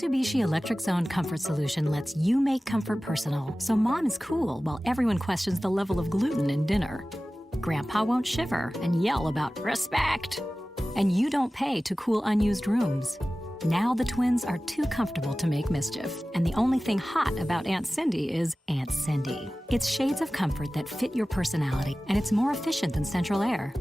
Mitsubishi Electric's own comfort solution lets you make comfort personal, so mom is cool while everyone questions the level of gluten in dinner. Grandpa won't shiver and yell about respect. And you don't pay to cool unused rooms. Now the twins are too comfortable to make mischief, and the only thing hot about Aunt Cindy is Aunt Cindy. It's shades of comfort that fit your personality, and it's more efficient than central air.